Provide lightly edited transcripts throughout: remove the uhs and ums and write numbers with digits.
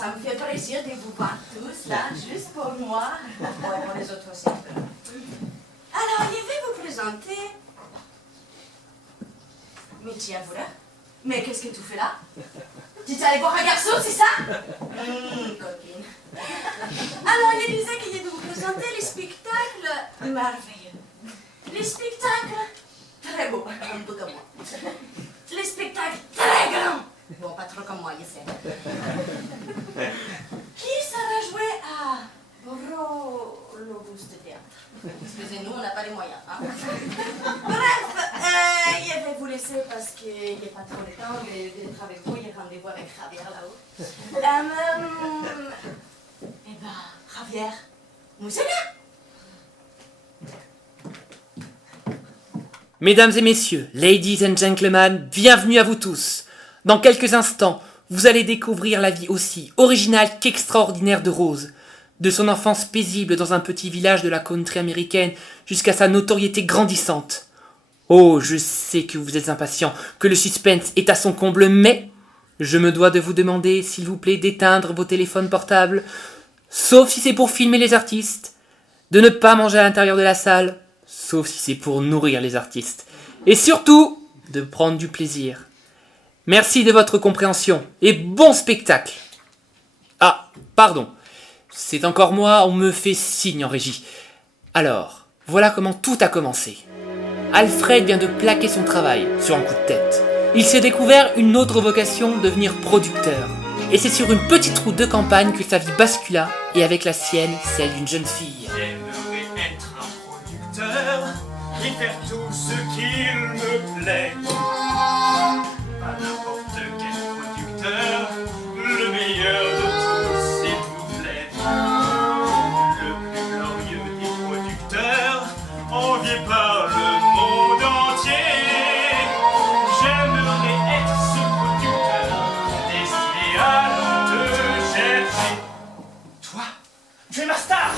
ça me fait plaisir de vous voir tous là, juste pour moi. Ouais, pour les autres aussi. Alors, je vais vous présenter Michiavura. Mais qu'est-ce que tu fais là? Tu es allé voir un garçon, c'est ça? Copine. Alors, je disais que je vais vous présenter les spectacles merveilleux. Les spectacles très beaux, un peu comme moi. Les spectacles très grands. Bon, pas trop comme moi, je sais. Qui sera joué à Globus de théâtre? Excusez-nous, on n'a pas les moyens. Hein? Bref, je vais vous laisser parce qu'il n'y a pas trop de temps d'être avec vous. Il y a rendez-vous avec Javier là-haut. Eh ben, Javier, musica! Mesdames et messieurs, ladies and gentlemen, bienvenue à vous tous. Dans quelques instants, vous allez découvrir la vie aussi originale qu'extraordinaire de Rose. De son enfance paisible dans un petit village de la country américaine jusqu'à sa notoriété grandissante. Oh, je sais que vous êtes impatients, que le suspense est à son comble, mais je me dois de vous demander, s'il vous plaît, d'éteindre vos téléphones portables, sauf si c'est pour filmer les artistes, de ne pas manger à l'intérieur de la salle, sauf si c'est pour nourrir les artistes, et surtout, de prendre du plaisir. Merci de votre compréhension, et bon spectacle. Ah, pardon, c'est encore moi, on me fait signe en régie. Alors, voilà comment tout a commencé. Alfred vient de plaquer son travail sur un coup de tête. Il s'est découvert une autre vocation, devenir producteur. Et c'est sur une petite route de campagne que sa vie bascula, et avec la sienne, celle d'une jeune fille. J'aimerais être un producteur et faire tout ce qu'il me plaît. Pas n'importe quel producteur, le meilleur de tous, s'il vous plaît. Le plus glorieux des producteurs, envié par le monde entier. J'aimerais être ce producteur, des idéaux de chercher. Toi, tu es ma star!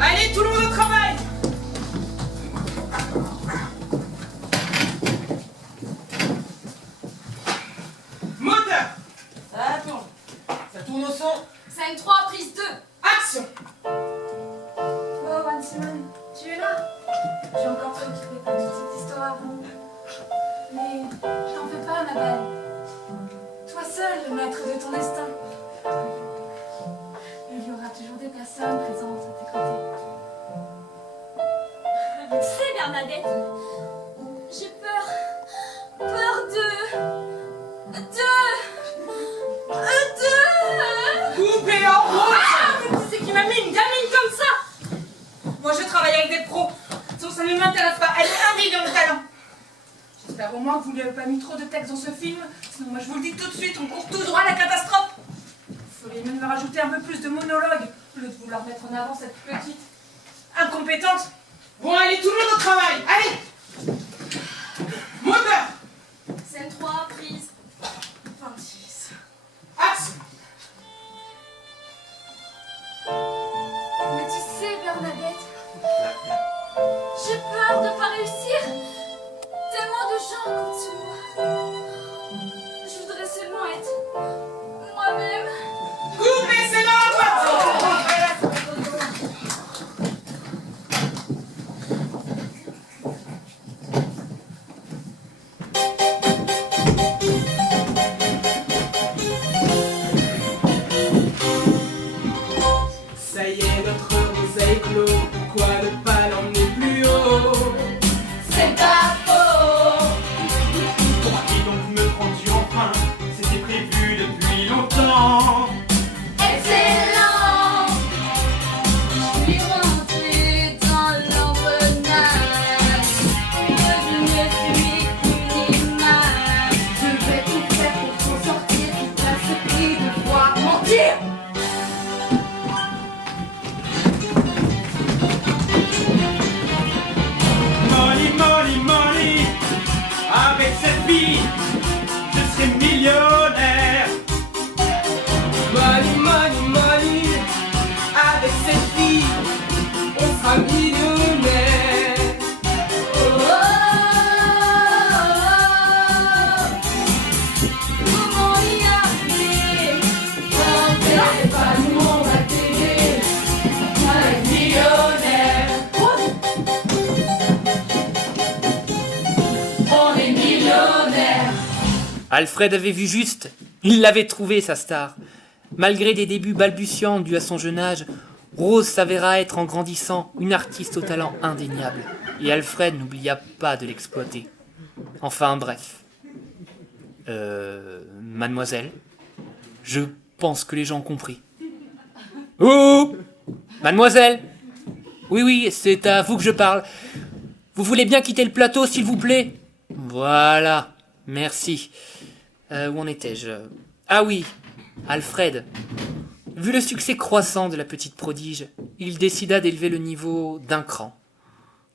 Allez, tout le monde au travail! Moteur! Ça tourne. Ça tourne au son. 5-3, prise 2. Action! Oh, Van Simon, tu es là? J'ai encore trop occupé par toute cette histoire. Mais t'en fais pas, ma belle. Toi seul, le maître de ton destin. Il y aura toujours des personnes présentes à tes côtés. Tu sais, Bernadette, j'ai peur. Peur de... lui avez pas mis trop de texte dans ce film, sinon moi je vous le dis tout de suite, on court tout droit à la catastrophe. Vous feriez mieux de me rajouter un peu plus de monologue, au lieu de vouloir mettre en avant cette petite incompétente. Bon, allez, tout le monde au travail. Allez. Moteur. Scène 3, prise. 26. Axe. Mais tu sais, Bernadette, J'ai peur de pas réussir. Tellement de gens en dessous de moi. Je voudrais seulement être moi-même. Coupez, c'est dans la boîte. Ça y est, notre rose est clos. Pourquoi ne pas l'emmener plus haut? C'est pas faux. Pour qui donc me prends-tu enfin? C'était prévu depuis longtemps. Excellent. Je suis rentrée dans l'engrenage. Je ne suis qu'une image. Je vais tout faire pour t'en sortir, quitte à ce prix de devoir mentir. Money, money, money. Avec cette vie, je serai millionnaire. Money, money, money. Avec cette fille, on sera millionnaire. Comment y arriver quand t'es pas le monde à télé? Être millionnaire. On est millionnaire. Alfred avait vu juste, il l'avait trouvé sa star. Malgré des débuts balbutiants dus à son jeune âge, Rose s'avéra être en grandissant une artiste au talent indéniable. Et Alfred n'oublia pas de l'exploiter. Enfin bref. Mademoiselle, je pense que les gens ont compris. Oh, mademoiselle. Oui, c'est à vous que je parle. Vous voulez bien quitter le plateau, s'il vous plaît? Voilà, merci. Où en étais-je? Ah oui, Alfred. Vu le succès croissant de la petite prodige, il décida d'élever le niveau d'un cran.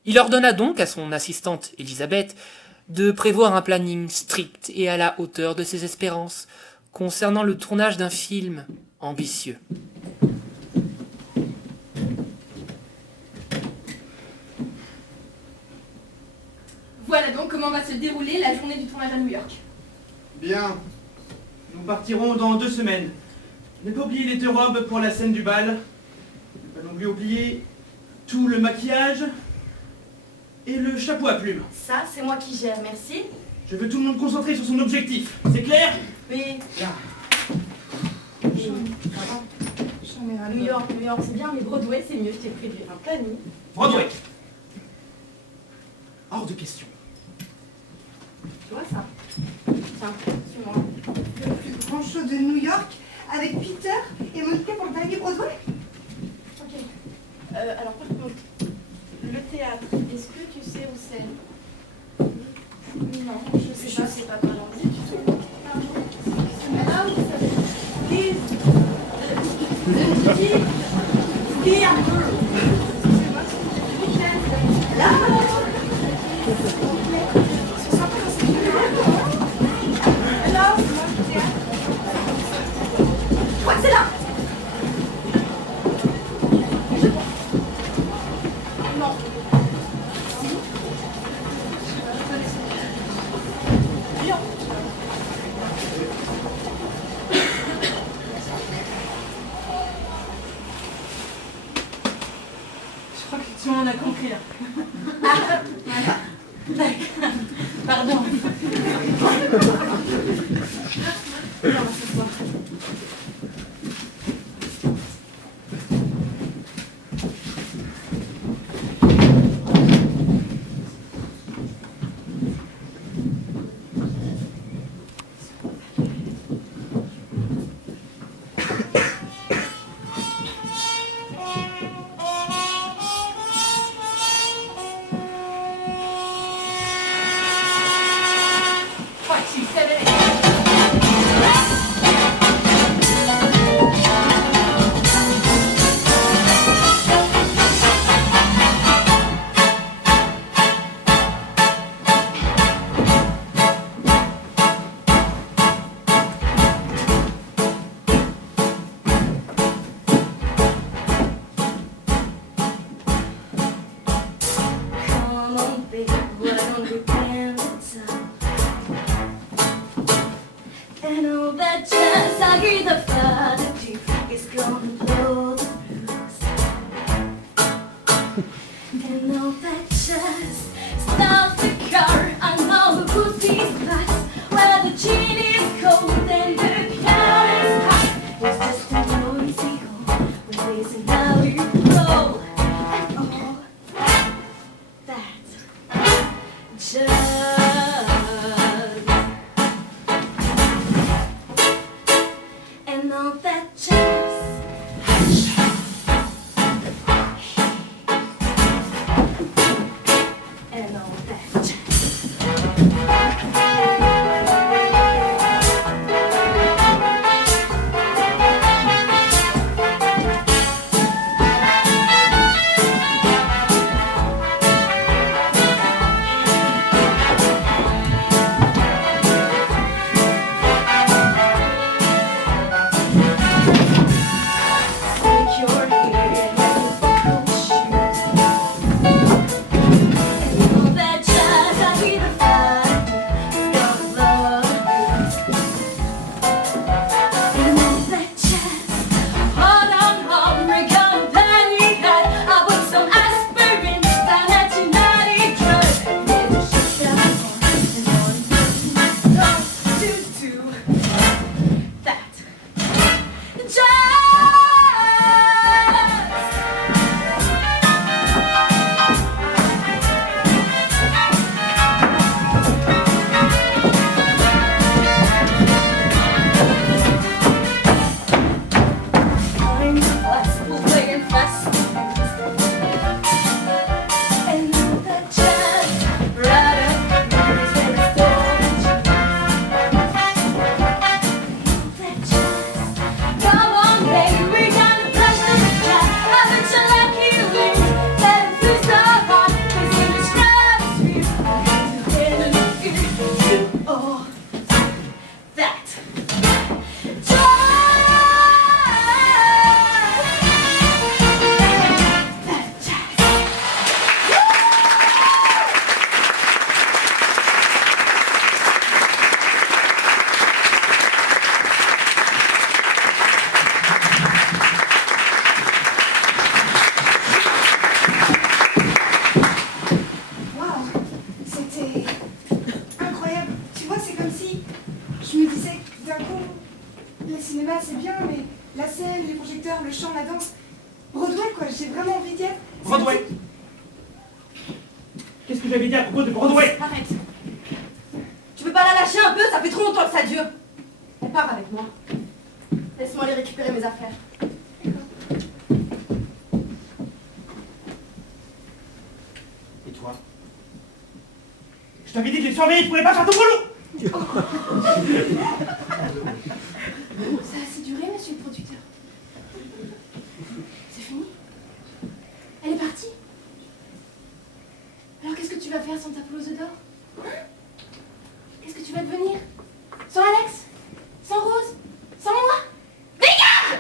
Il ordonna donc à son assistante Elisabeth de prévoir un planning strict et à la hauteur de ses espérances concernant le tournage d'un film ambitieux. Voilà donc comment va se dérouler la journée du tournage à New York. Bien. Nous partirons dans 2 semaines. Ne pas oublier les 2 robes pour la scène du bal. Ne pas non plus oublier tout le maquillage et le chapeau à plumes. Ça, c'est moi qui gère, merci. Je veux tout le monde concentré sur son objectif. C'est clair? Oui. Bien. New York, c'est bien, mais Broadway, c'est mieux. Je t'ai prévu un planning. Broadway. Hors de question. Tu vois ça? Tiens, suis-moi. Le plus grand show de New York avec Peter et Monica pour le dernier Broadway. Ok. Alors par contre, le théâtre, est-ce que tu sais où c'est? Non, je sais pas parler anglais du tout. Ah oui, ça fait. Please. Dis un peu. Là. C'est sympa quand c'est bien. Alors, ouais, c'est là. Non. Si. Viens. Je crois que tu en as compris là. Ah, voilà. D'accord. Pardon. On va s'asseoir. And all that jazz. And all that jazz. C'est bien, mais la scène, les projecteurs, le chant, la danse. Broadway, quoi, j'ai vraiment envie d'y être. Broadway. Qu'est-ce que j'avais dit à propos de Broadway? Arrête. Tu peux pas la lâcher un peu? Ça fait trop longtemps que ça dure. Elle part avec moi. Laisse-moi aller récupérer mes affaires. Et toi? Je t'avais dit de les surveiller, tu pouvais pas faire ton boulot! Ça a assez duré, monsieur le producteur. C'est fini? Elle est partie? Alors qu'est-ce que tu vas faire sans ta pelouse d'or? Hein? Qu'est-ce que tu vas devenir? Sans Alex? Sans Rose? Sans moi? Dégage!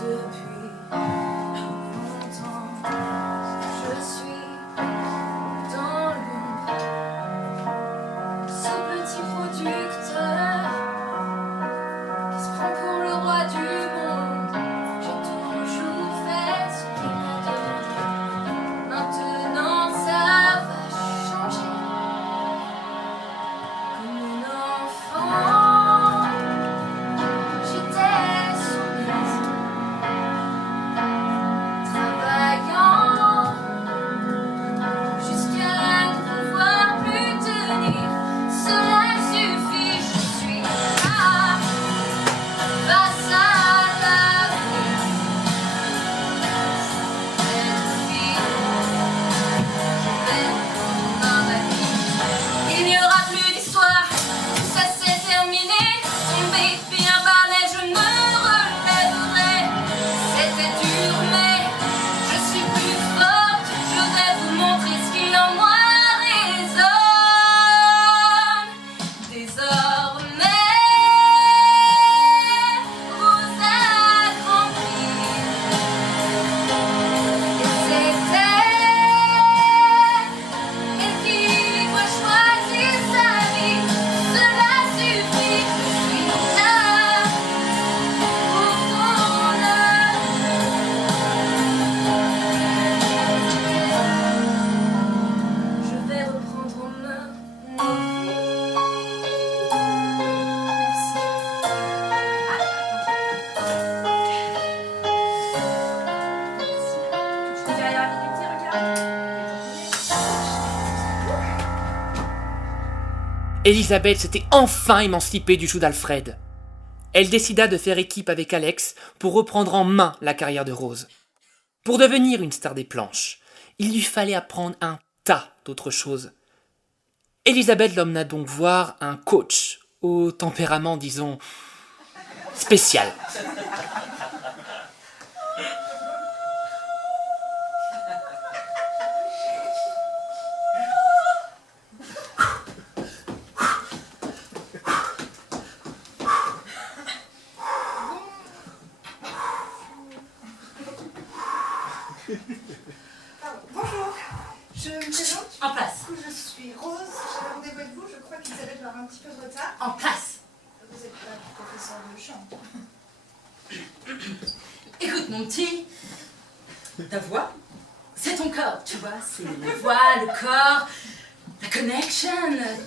Depuis longtemps, je suis dans l'ombre. Ce petit producteur qui se prend pour le roi du monde. J'ai toujours fait ce qu'il m'a demandé. Maintenant ça va changer. Comme un enfant Elisabeth s'était enfin émancipée du joug d'Alfred. Elle décida de faire équipe avec Alex pour reprendre en main la carrière de Rose. Pour devenir une star des planches, il lui fallait apprendre un tas d'autres choses. Elisabeth l'emmena donc voir un coach au tempérament, disons, spécial. Bonjour, je me présente. En place. Du coup, je suis Rose, j'ai rendez-vous avec vous. Je crois qu'Isabelle va avoir un petit peu de retard. En place. Vous êtes pas professeur de chant. Écoute, mon petit, ta voix, c'est ton corps, tu vois. C'est la voix, le corps, la connection,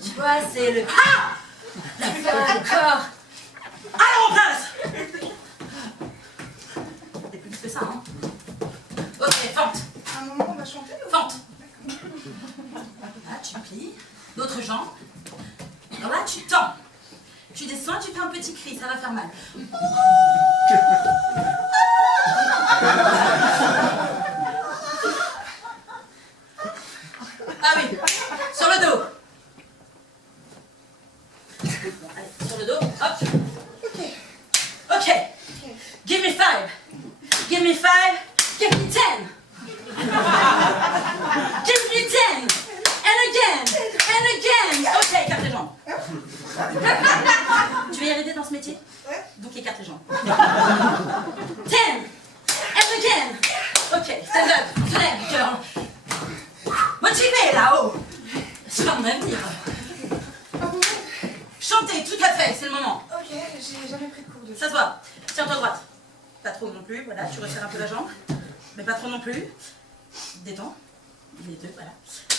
tu vois, c'est le... Ah! La voix, le corps. Alors en place. T'es plus que ça, hein. Ok, fente. À un moment, on va chanter ou... Fente. Là, tu plies. L'autre jambe. Alors là, tu tends. Tu descends, tu fais un petit cri, ça va faire mal. Ah oui, sur le dos. Bon, allez, sur le dos, hop. Ok. Give me 5. Give me 5. Give me 10. Give me 10. And again. And again. Ok, écarte les jambes. Tu veux y arriver dans ce métier? Ouais. Donc écarte les jambes. 10. And again. Ok, stand up. Se lève, girl. Motivé là-haut. Sur mon avenir. Chanter, tout à fait, c'est le moment. Ok, j'ai jamais pris de cours de chant. Ça se voit. Tiens-toi droite. Pas trop non plus, voilà, tu resserres un peu la jambe. Mais pas trop non plus. Détends. Les deux, voilà.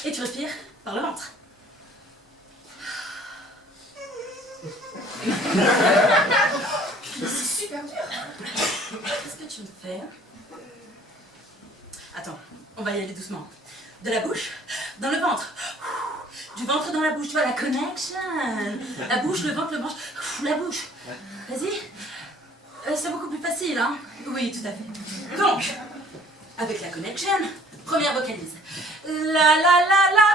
Et tu respires par le ventre. C'est super dur. Qu'est-ce que tu me fais? Attends, on va y aller doucement. De la bouche dans le ventre. Du ventre dans la bouche, tu vois la connection. La bouche, le ventre, le ventre. La bouche. Vas-y. C'est beaucoup plus facile, hein? Oui, tout à fait. Donc, avec la connection, première vocalise. La la la la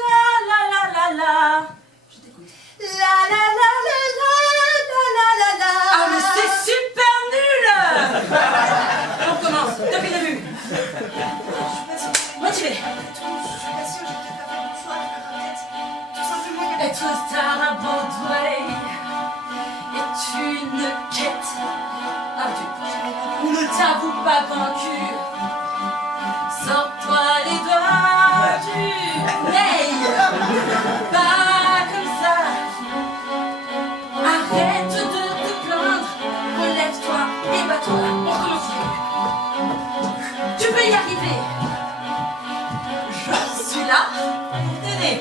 la la la la la. Je t'écoute. La la la la la la la la. Ah mais c'est super nul. On recommence, depuis le début. Je suis pas sûre. Motivé. Je suis pas sûre, j'ai peut-être pas fait mon choix, je vais peut-être tout simplement y aller. Être star à Broadway est une quête ardue. Ne t'avoue pas vaincu. Sors-toi les doigts du nez. Pas comme ça. Arrête de te plaindre. Relève-toi et bats-toi. On recommence. Tu peux y arriver. Je suis là pour t'aider.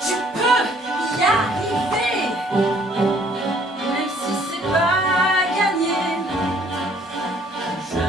Tu peux y arriver. Même si c'est pas gagné. Je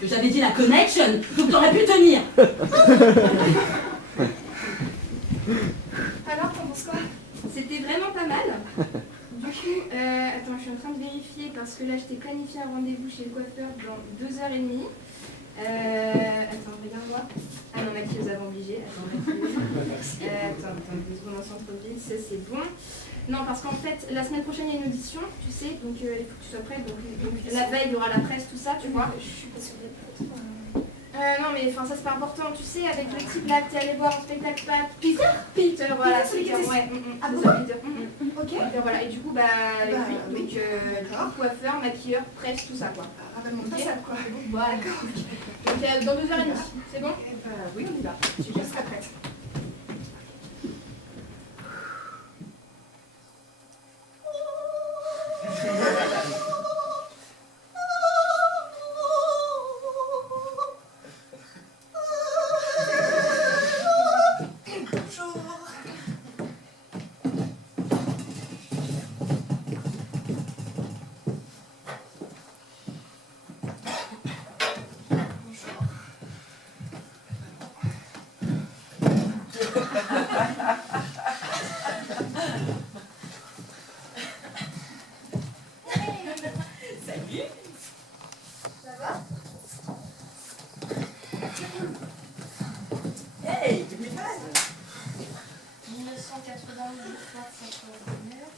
que j'avais dit la connection, donc t'aurais pu tenir. Alors, t'en penses quoi? C'était vraiment pas mal. Du coup, attends, je suis en train de vérifier parce que là, je t'ai planifié un rendez-vous chez le coiffeur dans 2h30. Attends, regarde-moi. Ah non, maquilleuse avant obligée. Attends, attends, 2 secondes en centre-ville, ça c'est bon. Non, parce qu'en fait, la semaine prochaine, il y a une audition, tu sais, donc il faut que tu sois prête. Donc la veille, il y aura la presse, tout ça, tu vois. Je suis pas sûre d'être prête. Non, mais enfin, ça c'est pas important, tu sais, avec le type là que t'es allé voir en spectacle, Peter, voilà, Peter, celui qui était- ouais, Ah c'est bon? ça, Peter. Ok. Peter, voilà, et du coup, oui, donc, d'accord. coiffeur, maquilleur, presse, tout ça, quoi. Rappelle-moi Ok. pas ça, quoi. Voilà. Donc, dans 2h30, c'est bon? Eh ben, oui, on y va. Je serai prête. Hey, tu m'y passes 1992, 29,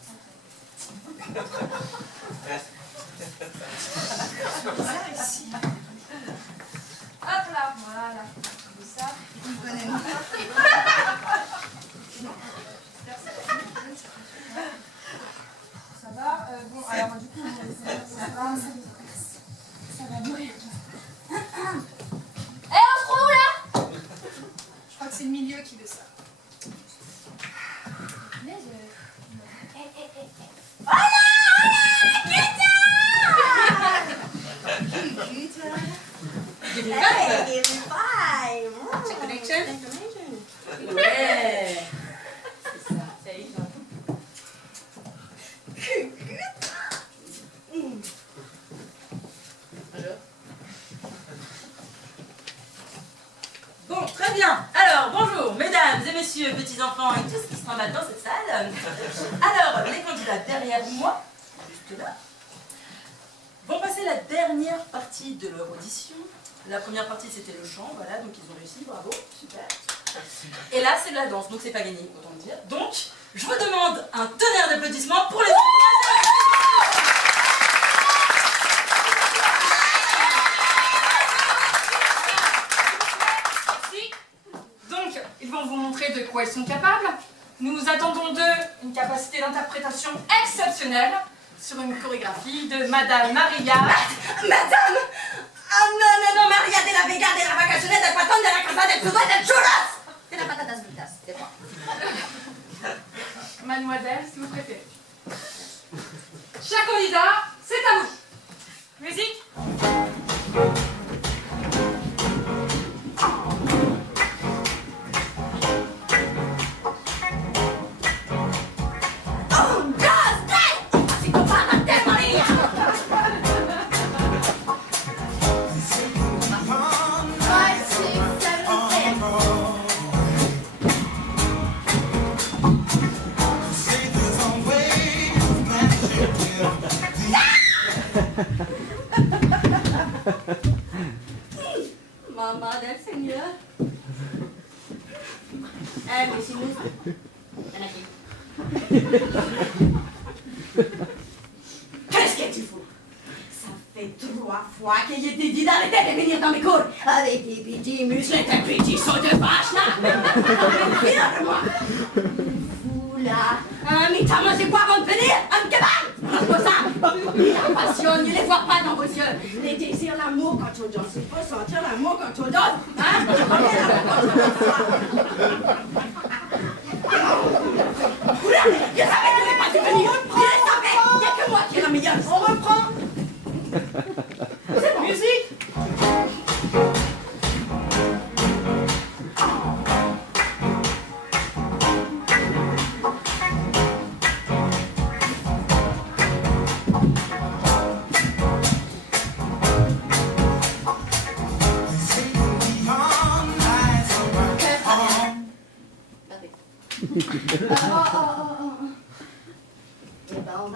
Ça, ici. hop là, voilà. Ça. Ça va bon, alors du coup, ça va mourir. Eh, on se trouve où là? Je crois que c'est le milieu qui veut ça. Mais Hey, give me five. Ouais. C'est ça. Ça y est, Bon, très bien. Alors, bonjour, mesdames et messieurs, petits-enfants et tous qui se trimbattent dans cette salle. Alors, les candidats derrière moi, juste là, vont passer la dernière partie de leur audition. La première partie, c'était le chant, voilà, donc ils ont réussi, bravo, super. Et là, c'est de la danse, donc c'est pas gagné, autant le dire. Donc, je vous demande un tonnerre d'applaudissements pour les Donc, ils vont vous montrer de quoi ils sont capables. Nous attendons d'eux une capacité d'interprétation exceptionnelle sur une chorégraphie de Madame Maria. Madame! Ah non, non, non, Maria de la Vega, de la vacaciones, del patón, de la casa, del sudor, del churras! De la patatas fritas, c'est moi. Mademoiselle, si vous préférez. Chers candidats, c'est à vous. Musique. Oh, just that! Así como para Maria! Mamá del Señor. Vecinos, ven aquí. Qu'est-ce que tu fous? Ça fait 3 fois qu'il a été dit d'arrêter de venir dans mes cours avec tes petits muscles et tes petits sauts de vache là. Viens de moi. Fou là. Mais t'as mangé quoi avant de venir? Un kebab? Range-moi ça. La passion, ne les vois pas dans vos yeux. Les désirs, l'amour quand on danse. Il faut sentir l'amour quand on danse. Hein? Tu connais l'amour quand on danse. Oula, je savais que tu n'allais pas y venir. Je le savais. Il n'y a que moi qui est la meilleure. On reprend. C'est bon. Musique.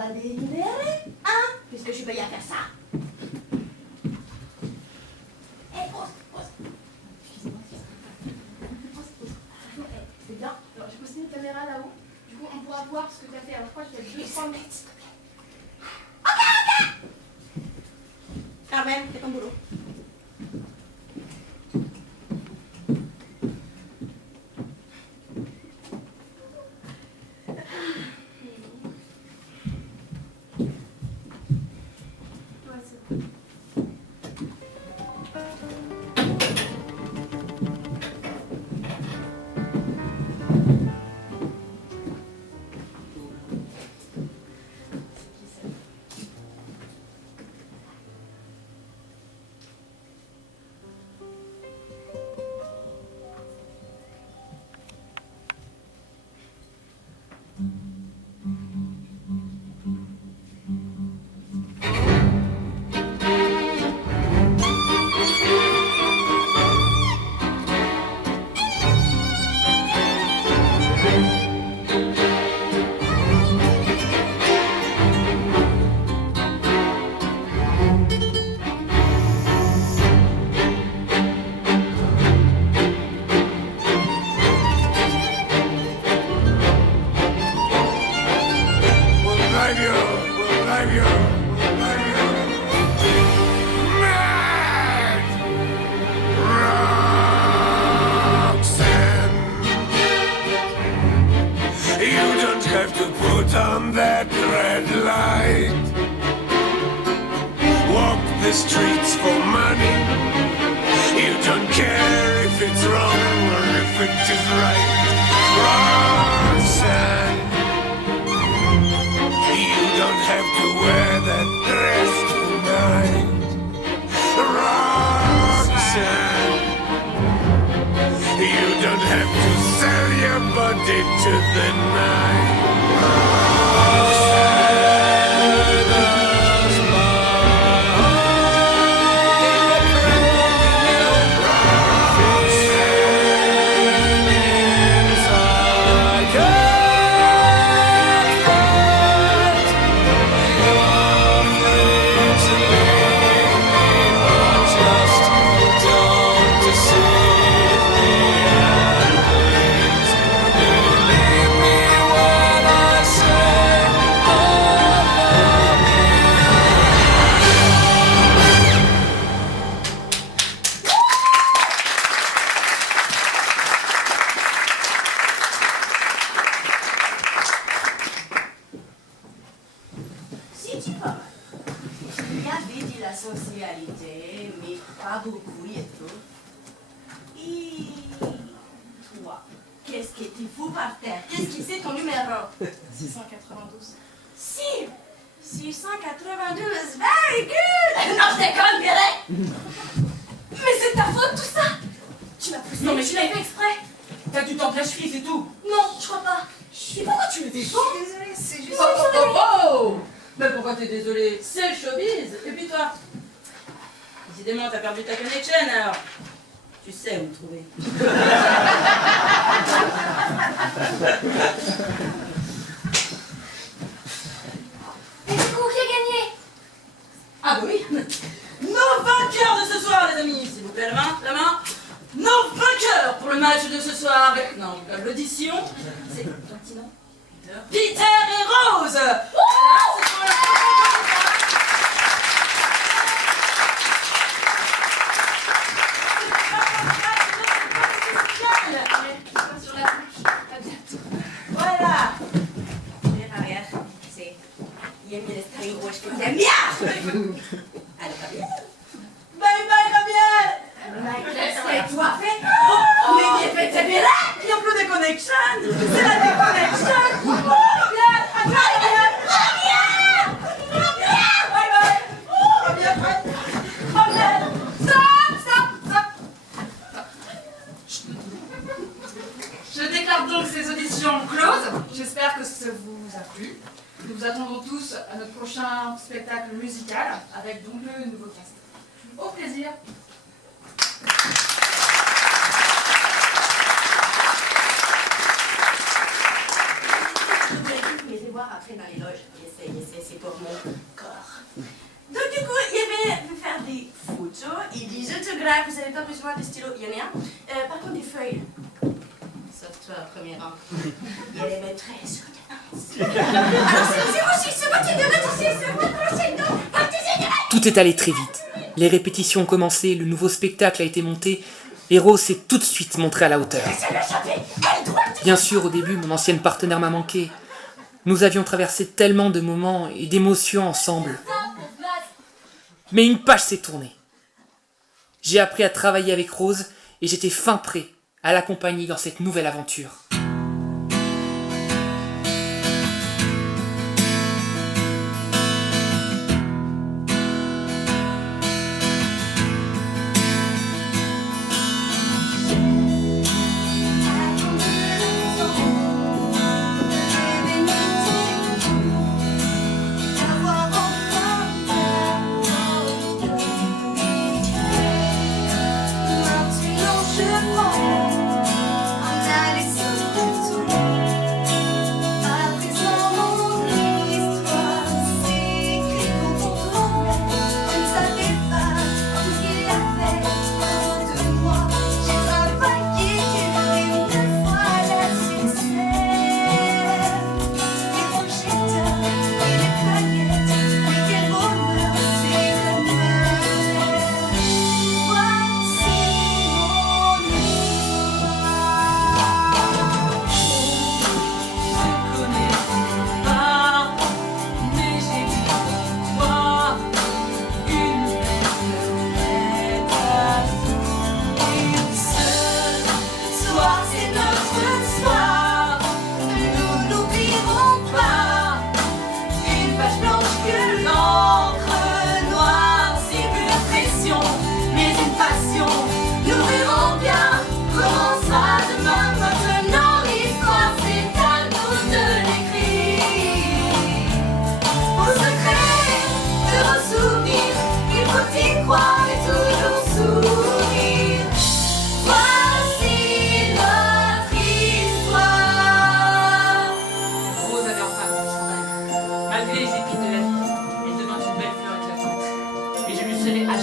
va délibérer, hein, puisque je suis payée à faire ça. Eh, pause. Excusez-moi. Pause. C'est bien. Alors, j'ai posté une caméra là-haut. Du coup, on pourra voir ce que tu as fait. Alors, je crois que je fais 200 mètres. Ok. Carmen, fais ton boulot. Ouais, c'est bon. On that red light, walk the streets for money. You don't care if it's wrong or if it is right. Roxanne, you don't have to wear that dress tonight. Roxanne, you don't have to sell your body to the night. Socialité, mais pas beaucoup et tout. Et toi, qu'est-ce que tu fous par terre? Qu'est-ce que c'est ton numéro? 692. 692, very good! Non, je déconne, Mireille! Mais c'est ta faute tout ça! Tu m'as poussé, Non, mais tu l'as fait exprès! T'as du temps de la cheville, c'est tout. Non, je crois pas. Et pourquoi tu le Je défends? suis désolée, c'est juste... Oh! Mais pourquoi t'es désolé? C'est le showbiz. Et puis toi? Décidément, t'as perdu ta connection, alors tu sais où me trouver. Et du coup, qui a gagné? Ah bah oui. Nos vainqueurs de ce soir, les amis. S'il vous plaît, la main. Nos vainqueurs pour le match de ce soir. Non, l'audition. C'est ton petit nom? Peter et Rose. Voilà, c'est pour le Voilà. Javier, sí. Y él me está igual que te mía. Allez, Javier. Bye bye, Javier. Qu'est-ce que tu as fait? Mais il est fait, c'est vrai. Il n'y a plus de connexion. C'est la déconnexion. Oh, Javier. Javier. Bye bye. Javier, Javier. Stop. Je déclare donc ces auditions closes. J'espère que ça vous a plu. Nous vous attendons tous à notre prochain spectacle musical avec donc le nouveau cast. Au plaisir. Vous allez voir après dans les loges. Yes. il dit autographe, vous n'avez pas besoin de stylo, il y en a un. Par contre, des feuilles. Sauf toi, premier rang. Il y a les maîtresses. Alors, c'est 06, 22, 26, Tout est allé très vite. Les répétitions ont commencé, le nouveau spectacle a été monté, et Rose s'est tout de suite montrée à la hauteur. Bien sûr, au début, mon ancienne partenaire m'a manqué. Nous avions traversé tellement de moments et d'émotions ensemble. Mais une page s'est tournée. J'ai appris à travailler avec Rose et j'étais fin prêt à l'accompagner dans cette nouvelle aventure.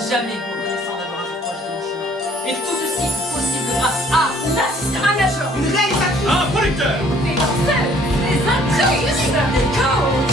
Jamais reconnaissant d'avoir un jour proche de mon chemin. Et tout ceci est possible grâce à un assistant, un agent, Une réalisatrice. Un producteur. des danseurs, des actrices, des coachs.